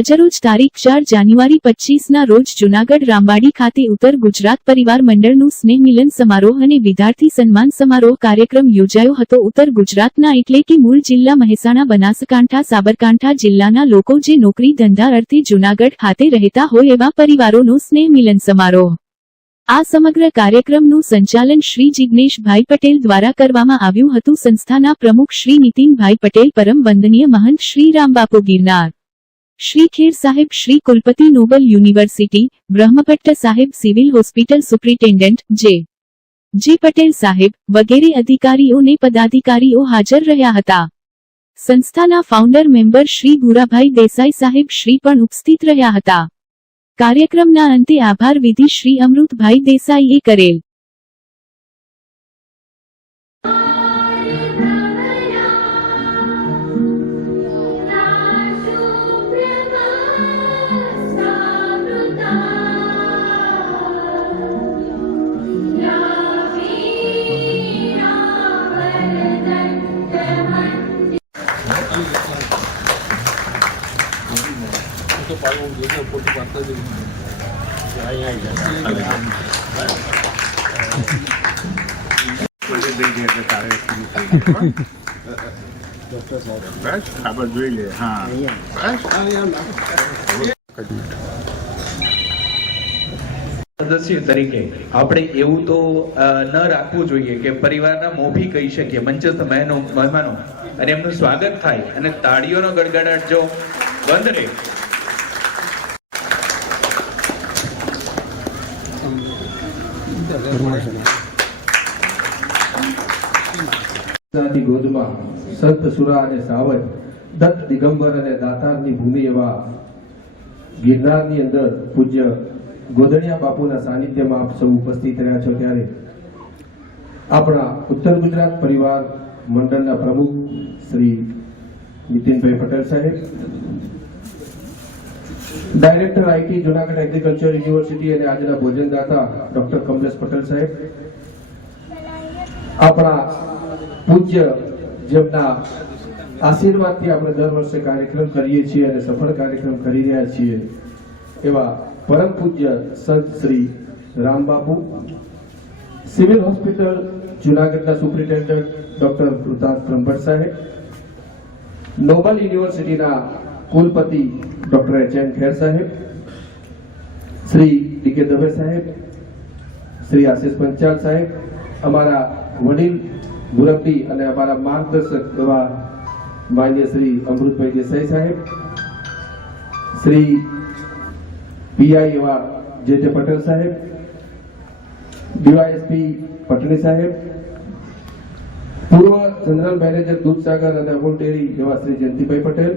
આજરોજ તારીખ 4 જાન્યુઆરી 25ના રોજ જૂનાગઢ રામવાડી ખાતે ઉત્તર ગુજરાત પરિવાર મંડળનું સ્નેહ મિલન સમારોહ અને વિદ્યાર્થી સન્માન સમારોહ કાર્યક્રમ યોજાયો હતો। ઉત્તર ગુજરાતના એટલે કે મૂળ જિલ્લા મહેસાણા, બનાસકાંઠા, સાબરકાંઠા જિલ્લાના લોકો જે નોકરી ધંધા અર્થે જૂનાગઢ ખાતે રહેતા હોય એવા પરિવારોનો સ્નેહ મિલન સમારોહ। આ સમગ્ર કાર્યક્રમનું સંચાલન શ્રી જિગ્નેશભાઈ પટેલ દ્વારા કરવામાં આવ્યું હતું। સંસ્થાના પ્રમુખ શ્રી નીતિનભાઈ પટેલ, પરમ વંદનીય મહંત શ્રી રામબાપુ ગિરનાર, श्री खेर साहेब, श्री कुलपति नोबल यूनिवर्सिटी ब्रह्मभट्ट साहेब, सिविल होस्पिटल सुप्रिंटेन्डेंट जे पटेल साहेब वगैरह अधिकारीओ ने पदाधिकारीओ हाजर रह्या हता। संस्थाना फाउंडर मेंबर श्री भूराभाई देसाई साहेब श्री पण उपस्थित रह्या हता। कार्यक्रमना अंते आभार विधि श्री अमृतभाई देसाईए करेल। सदस्य तरीके આપણે એવું તો ન રાખવું જોઈએ કે પરિવારના મોભી કહી શકીએ મંચસ્થ મહેમાનો અને એમનું સ્વાગત થાય અને તાળીઓનો ગડગડાટ જો બંધ રહે। ગોદમાં સંત સુરા અને સાવજ, દત્ત દિગંબર અને દાતારની ભૂમિ એવા ગિરનારની અંદર પૂજ્ય ગોદણિયા બાપુના સાનિધ્યમાં આપ સૌ ઉપસ્થિત રહ્યા છો ત્યારે આપણા ઉત્તર ગુજરાત પરિવાર મંડળના પ્રમુખ શ્રી નીતિનભાઈ પટેલ સાહેબ, director IT Junagadh agriculture university અને આજના ભોજનદાતા ડોક્ટર કમલેશ પટેલ સાહેબ, આપણા પૂજ્ય જેમના આશીર્વાદથી આપણે દર વર્ષે કાર્યક્રમ કરીએ છીએ અને સફળ કાર્યક્રમ કરી રહ્યા છીએ એવા परम पूज्य संत Shri Rambapu, civil hospital Junagadh superintendent doctor Pratap Brahmbhatt saheb, noble university कुलपति doctor H N. Kher saheb, Shri D K. Dave saheb, Shri Ashish Panchal saheb, अमारा वडील मुरब्बी અને અમારા માર્ગદર્શક એવા માન્ય શ્રી અમૃતભાઈ દેસાઈ સાહેબ, શ્રી पीआई एवं जे पटेल साहेब, डीवायएसपी पटनी साहेब, पूर्व जनरल मैनेजर दूधसागर और अमूल डेरी एवं श्री जयंतीभाई पटेल,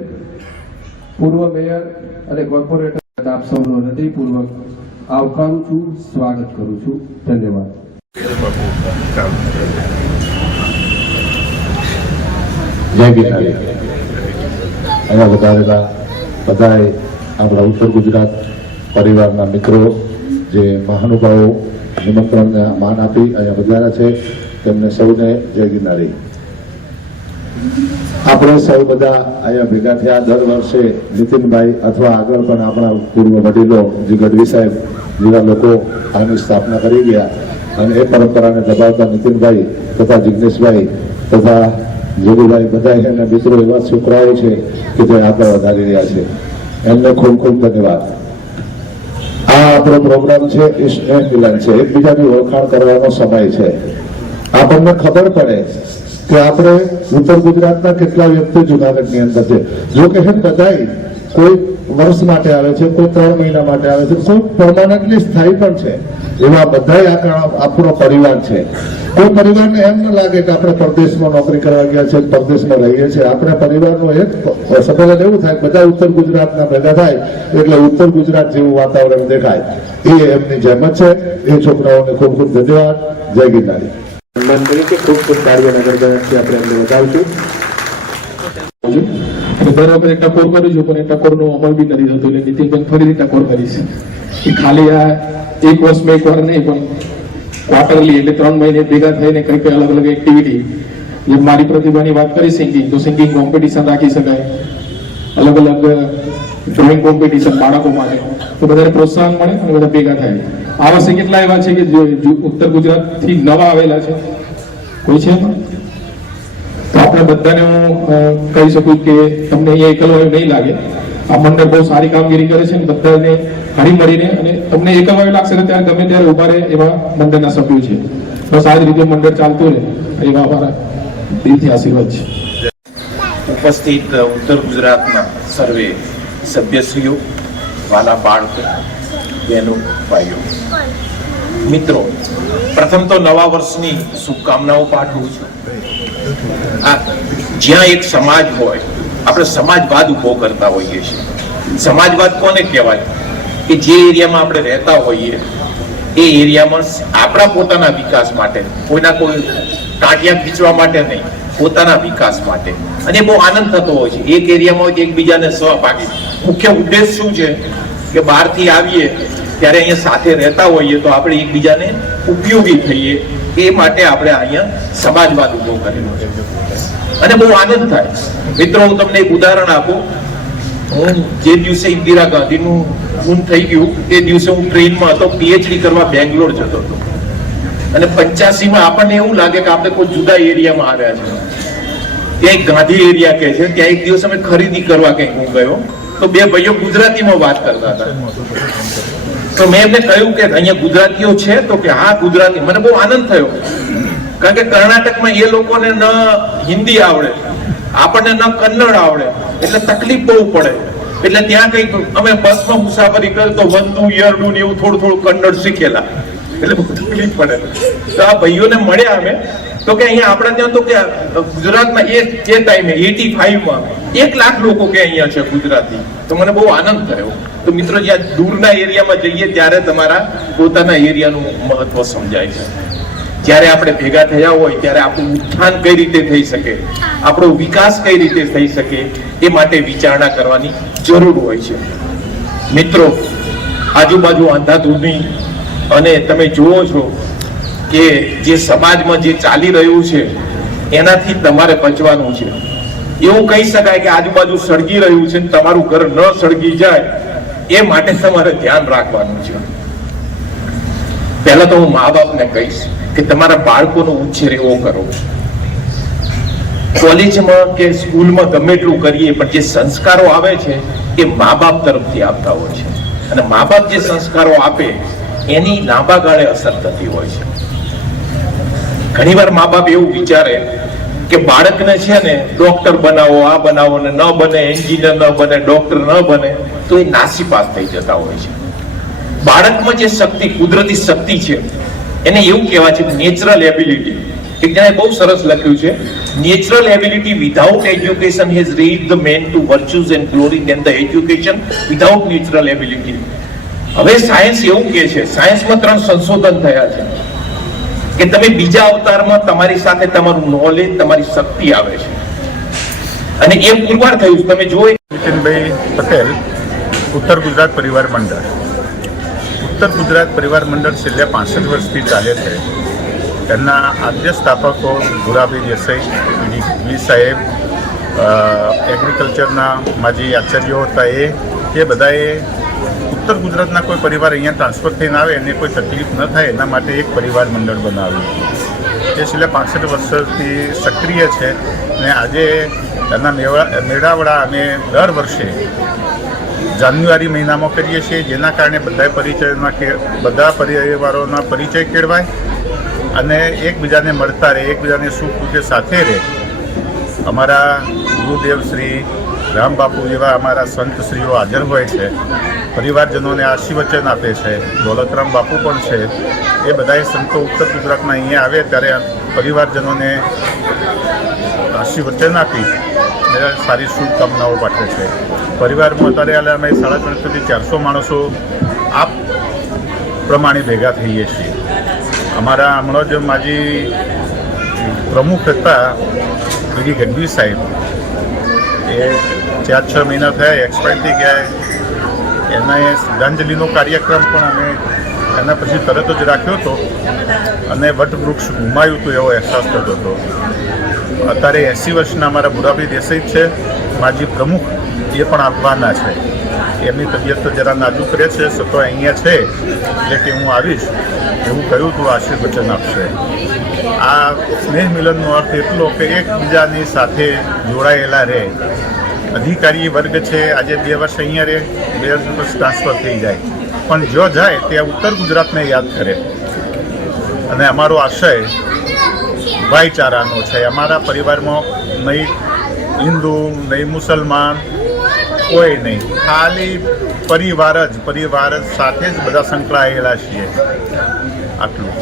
पूर्व मेयर और कॉर्पोरेटर आप सौनो हृदयपूर्वक आवकारू छू, स्वागत करू छू। धन्यवाद। जय गिरनारी अहींया वधारेला बधाए आपणा उत्तर गुजरात परिवारना मित्रों जे महानुभावों निमंत्रणने मान आपी अहींया पधार्या छे तेमने सौने जय गिरनारी। આપણે સૌ બધા અહીંયા ભેગા થયા દર વર્ષે નીતિનભાઈ અથવા આગળ પણ આપણા પૂર્વ વડીલો જે ગઢવી સાહેબ જેવા લોકો આની સ્થાપના કરી ગયા અને એ પરંપરાને દબાવતા નીતિનભાઈ તથા જિગ્નેશભાઈ તથા જોગુભાઈ બધા એના મિત્રો એવા છોકરાઓ છે કે જે આગળ વધારી રહ્યા છે એમને ખૂબ ખૂબ ધન્યવાદ। આ આપણો પ્રોગ્રામ છે એ સ્નેહ મિલન છે, એકબીજાની ઓળખાણ કરવાનો સમય છે। આપણને ખબર પડે કે આપણે ઉત્તર ગુજરાતના કેટલા વ્યક્તિ જૂનાગઢની અંદર છે। જો કે બધાય કોઈ વર્ષ માટે આવે છે, કોઈ 3 મહિના માટે આવે છે, કોઈ પરમાનન્ટલી સ્થાયી પણ છે। એવા બધાય આપણો પરિવાર છે। કોઈ પરિવારને એમ ન લાગે કે આપણે પરદેશમાં નોકરી કરવા ગયા છે, પરદેશમાં રહીએ છીએ। આપણે પરિવારનો એક સંમેલન એવું થાય બધા ઉત્તર ગુજરાતના ભેગા થાય એટલે ઉત્તર ગુજરાત જેવું વાતાવરણ દેખાય। એ એમની જેમ જ છે। એ છોકરાઓને ખૂબ ખૂબ ધન્યવાદ। જય ગિરનારી। સન્માન તરીકે ખૂબ ખૂબ તાળીઓના ગણગણાટથી આપણે એમને વધાવશું. અને દર વખતે ટકોર કરું છું પણ એ ટકોરનો અમલ બી નથી થતો, એટલે નીતિનભાઈ ફરીથી ટકોર કરીશ કે ખાલી આ એક વર્ષમાં એક વાર નહીં પણ ક્વાર્ટરલી એટલે 3 મહિને ભેગા થઈને કંઈક અલગ અલગ એક્ટિવિટી. જેમ મારી પ્રતિભાની વાત કરી સિંગિંગ, તો સિંગિંગ કોમ્પિટિશન રાખી શકાય, અલગ અલગ ડ્રોઈંગ કોમ્પિટિશન બાળકો માટે, તો બધાને પ્રોત્સાહન મળે અને બધા ભેગા થાય. આ વર્ષે કેટલા એવા છે કે ઉત્તર ગુજરાતથી નવા આવેલા છે? કોઈ છે? તો આપણે બધાને હું કહી શકું કે તમને અહીંયા એકલવાયું નહીં લાગે. આ મંડળ બહુ સારી કામગીરી કરે છે, બધાને હળી મળીને, અને તમને એકલવાયું લાગશે ને ત્યારે ગમે ત્યારે ઉભા રહે એવા મંડળના સભ્યો છે. બસ આ જ રીતે મંડળ ચાલતું રહે એવા અમારા દિલથી આશીર્વાદ છે. ઉપસ્થિત ઉત્તર ગુજરાતના સર્વે સભ્યશ્રીઓ, વાલા બાળકો, બહેનો, ભાઈઓ, મિત્રો, પ્રથમ તો નવા વર્ષની શુભકામનાઓ પાઠવું છું. આ જ્યાં એક સમાજ હોય, આપણે સમાજવાદ ઉભો કરતા હોઈએ છીએ. સમાજવાદ કોને કહેવાય? કે જે એરિયામાં આપણે રહેતા હોઈએ એ એરિયામાં આપણા પોતાના વિકાસ માટે, કોઈના કોઈ ટાંટિયા ખીચવા માટે નહીં, પોતાના વિકાસ માટે. અને બહુ આનંદ થતો હોય છે એક એરિયામાં હોય એકબીજાને સહભાગી. મુખ્ય ઉદ્દેશ શું છે કે બહારથી આવીએ ત્યારે અહીંયા સાથે રહેતા હોઈએ તો આપણે એકબીજાને ઉપયોગી થઈએ, એ માટે આપણે અહીંયા સમાજવાદ ઉભો કરેલો છે અને બહુ આનંદ થાય. મિત્રો, હું તમને એક ઉદાહરણ આપું. હું જે દિવસે ઇન્દિરા ગાંધીનું ખૂન થઈ ગયું તે દિવસે હું ટ્રેનમાં હતો, પીએચડી કરવા બેંગ્લોર જતો હતો, અને 85માં આપણને એવું લાગે કે આપણે કોઈ જુદા એરિયામાં આવ્યા છે. ત્યાં એક ગાંધી એરિયા કહે છે, ત્યાં એક દિવસ અમે ખરીદી કરવા કંઈક હું ગયો તો બે ભાઈઓ ગુજરાતીમાં વાત કરતા હતા. તો મેં એમને કહ્યું કે અહીંયા ગુજરાતીઓ છે? તો કે હા ગુજરાતી. મને બહુ આનંદ થયો, કારણ કે કર્ણાટકમાં એ લોકોને ન હિન્દી આવડે, આપણને ન કન્નડ આવડે, એટલે તકલીફ બહુ પડે. એટલે ત્યાં કંઈક અમે બસમાં મુસાફરી કરી તો વંદુ યરડુ ને એવું થોડું થોડું કન્નડ શીખેલા, એટલે બહુ તકલીફ પડે. તો આ ભાઈઓને મળ્યા અમે, તો કે અહીંયા આપણે ત્યાં તો કે ગુજરાતમાં એ ટાઈમે 85માં 1 લાખ લોકો કે અહીંયા છે ગુજરાતી. તો મને બહુ આનંદ થયો. તો મિત્રો, જ્યાં દૂરના એરિયામાં જઈએ ત્યારે તમારા પોતાના એરિયાનું મહત્વ સમજાય છે. જ્યારે આપણે ભેગા થયા હોય ત્યારે આપણું ઉત્થાન કઈ રીતે થઈ શકે, આપણો વિકાસ કઈ રીતે થઈ શકે, એ માટે વિચારણા કરવાની જરૂર હોય છે. મિત્રો, આજુબાજુ અંધાધૂંધી અને તમે જુઓ છો કે જે સમાજમાં જે ચાલી રહ્યું છે એનાથી તમારે બચવાનું છે. એવું કહી શકાય કે આજુબાજુ સળગી રહ્યું છે, તમારું ઘર ન સળગી જાય એ માટે તમારે ધ્યાન રાખવાનું છે. પહેલા તો હું મા બાપને કહીશ કે તમારા બાળકોનો ઉછેર એવો કરો. કોલેજમાં કે સ્કૂલમાં ગમે એટલું કરીએ પણ જે સંસ્કારો આવે છે એ મા બાપ તરફથી આપતા હોય છે, અને મા બાપ જે સંસ્કારો આપે એની લાંબા ગાળે અસર થતી હોય છે. ઘણીવાર મા બાપ એવું વિચારે કે બાળકને છે ને ડોક્ટર બનાવો, આ બનાવો, ને ન બને એન્જિનિયર, ન બને ડોક્ટર, ન બને તો એ નાસીપાસ થઈ જતા હોય છે. બાળકમાં જે શક્તિ, કુદરતી શક્તિ છે, એને એવું કહેવાય છે નેચરલ એબિલિટી. એક જણાએ બહુ સરસ લખ્યું છે, natural ability without education has raised the man to virtues and glory than the education without natural ability. હવે સાયન્સ એવું કહે છે, સાયન્સમાં 3 સંશોધન થયા છે કે તમે બીજા અવતારમાં તમારી સાથે તમારું નોલેજ, તમારી શક્તિ આવે છે, અને એ પુરવાર થયું છે. તમે જુઓ, નીતિનભાઈ પટેલ, ઉત્તર ગુજરાત પરિવાર મંડળ. ઉત્તર ગુજરાત પરિવાર મંડળ છેલ્લા 65 વર્ષથી ચાલે છે. તેમના આદ્ય સ્થાપકો ભુરાભાઈ દેસાઈ વી સાહેબ, એગ્રીકલ્ચરના માજી આચાર્યો હતા, એ બધાએ ઉત્તર ગુજરાતના કોઈ પરિવાર અહીંયા ટ્રાન્સફર થઈને આવે એને કોઈ તકલીફ ન થાય એના માટે એક પરિવાર મંડળ બનાવ્યું. એ છેલ્લા 65 વર્ષથી સક્રિય છે, અને આજે એના મેળાવડા અમે દર વર્ષે જાન્યુઆરી મહિનામાં કરીએ છીએ, જેના કારણે બધા પરિવારોના પરિચય કેળવાય અને એકબીજાને મળતા રહે, એકબીજાને સુખ દુઃખે સાથે રહે. અમારા ગુરુદેવ શ્રી રામબાપુ જેવા અમારા સંતશ્રીઓ હાજર હોય છે, પરિવારજનોને આશીર્વચન આપે છે. દોલતરામ બાપુ પણ છે. એ બધાએ સંતો ઉત્તર ગુજરાતમાં અહીંયા આવે ત્યારે પરિવારજનોને આશીર્વચન આપી સારી શુભકામનાઓ પાઠવે છે. પરિવારમાં અત્યારે અમે 350 થી 400 માણસો આ પ્રમાણે ભેગા થઈએ છીએ. અમારા હમણાં જ માજી પ્રમુખ હતા બીડી ગઢવી સાહેબ, એ 4-6 મહિના થયા એક્સપાયર થઈ ગયા. એના એ શ્રદ્ધાંજલિનો કાર્યક્રમ પણ અમે એના પછી તરત જ રાખ્યો હતો અને વટવૃક્ષ ગુમાયું હતું એવો અહેસાસ થતો હતો. અત્યારે 80 વર્ષના અમારા બુરાભાઈ દેસાઈ છે માજી પ્રમુખ, એ પણ આવવાના છે. એમની તબિયત તો જરા નાજુક રહે છે, છતાં અહીંયા છે એટલે કે હું આવીશ એવું કહ્યું હતું, આશીર્વચન આપશે. આ સ્નેહ મિલનનો અર્થ એટલો કે એકબીજાની સાથે જોડાયેલા રહે. અધિકારી વર્ગ છે, આજે 2 વર્ષ અહીંયા રહે, 2 વર્ષ ટ્રાન્સફર થઈ જાય, પણ જો જાય ત્યાં ઉત્તર ગુજરાતને યાદ કરે. અને અમારો આશય ભાઈચારાનો છે. અમારા પરિવારમાં નહીં હિન્દુ નહીં મુસલમાન કોઈ નહીં, ખાલી પરિવાર જ સાથે જ બધા સંકળાયેલા છીએ. આટલું.